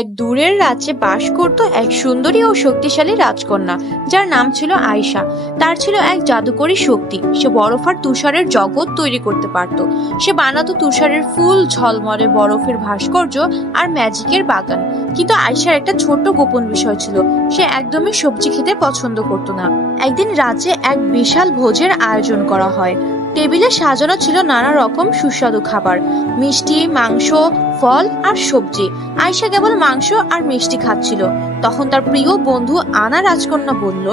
এক দূরের রাজ্যে বাস করত এক সুন্দরী ও শক্তিশালী রাজকন্যা, যার নাম ছিল আয়শা। তার ছিল এক জাদুকরী শক্তি। সে বরফ আর তুষারের জগৎ তৈরি করতে পারত। সে বানাতো তুষারের ফুল, ঝলমলে বরফের ভাস্কর্য আর ম্যাজিকের বাগান। কিন্তু আয়শার একটা ছোট্ট গোপন বিষয় ছিল, সে একদমই সবজি খেতে পছন্দ করত না। একদিন রাজ্যে এক বিশাল ভোজের আয়োজন করা হয়। টেবিলে সাজানো ছিল নানা রকম সুস্বাদু খাবার, মিষ্টি, মাংস, ফল আর সবজি। আয়শা কেবল মাংস আর মিষ্টি খাচ্ছিল। তখন তার প্রিয় বন্ধু আনা রাজকন্যা বলল,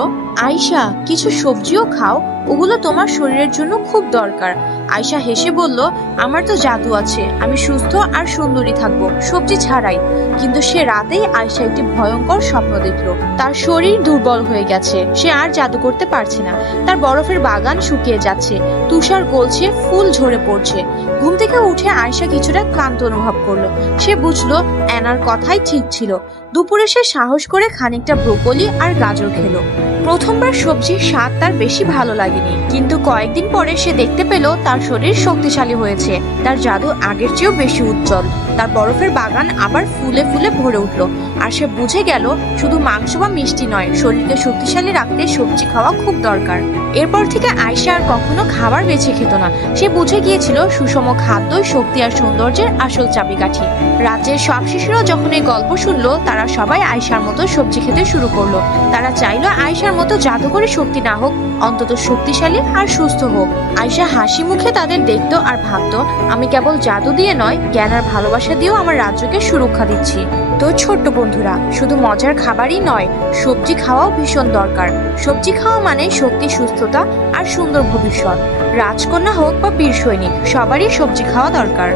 আয়শা, কিছু সবজিও খাও, ওগুলো তোমার শরীরের জন্য খুব দরকার। আয়শা হেসে বলল, আমার তো জাদু আছে, আমি সুস্থ আর সুন্দরী থাকবো সবজি ছাড়াই। কিন্তু সে রাতেই আয়শা একটি ভয়ঙ্কর স্বপ্ন দেখলো। তার শরীর দুর্বল হয়ে গেছে, সে আর জাদু করতে পারছে না। তার বরফের বাগান শুকিয়ে যাচ্ছে, তুষার গলছে, ফুল ঝরে পড়ছে। ঘুম থেকে উঠে আয়শা কিছুটা ক্লান্ত অনুভব করলো। সে বুঝলো অ্যানার কথাই ঠিক ছিল। দুপুরে সে সাহস করে খানিকটা ব্রোকলি আর গাজর খেলো। প্রথমবার সবজির স্বাদ তার বেশি ভালো লাগেনি, কিন্তু কয়েকদিন পরে সে দেখতে পেল তার শরীর শক্তিশালী হয়েছে। তার জাদু আগের চেয়েও বেশি উজ্জ্বল। তার বরফের বাগান আবার ফুলে ফুলে ভরে উঠলো। আর সে বুঝে গেল, শুধু মাংস বা মিষ্টি নয়, শরীরকে শক্তিশালী রাখতে সবজি খাওয়া খুব দরকার। এরপর থেকে আয়শা আর কখনো খাবার বেছে খেত না। সে বুঝে গিয়েছিল সুষম খাদ্যই শক্তি আর সৌন্দর্যের আসল চাবিকাঠি। রাজ্যের সব শিশুরা যখন এই গল্প শুনলো, তারা সবাই আয়শার মতো সবজি খেতে শুরু করলো। তারা চাইলো আয়শার মতো জাদুকরী শক্তি না হোক, অন্তত শক্তিশালী আর সুস্থ হোক। আয়শা হাসি মুখে তাদের দেখতো আর ভাবতো, আমি কেবল জাদু দিয়ে নয়, জ্ঞান আর ভালোবাসা দিয়েও আমার রাজ্যকে সুরক্ষা দিচ্ছি। তো ছোট্ট বন্ধুরা, শুধু মজার খাবারই নয়, সবজি খাওয়াও ভীষণ দরকার। সবজি খাওয়া মানে শক্তি, সুস্থতা আর সুন্দর ভবিষ্যৎ। রাজকন্যা হোক বা বীর সৈনিক, সবারই সবজি খাওয়া দরকার।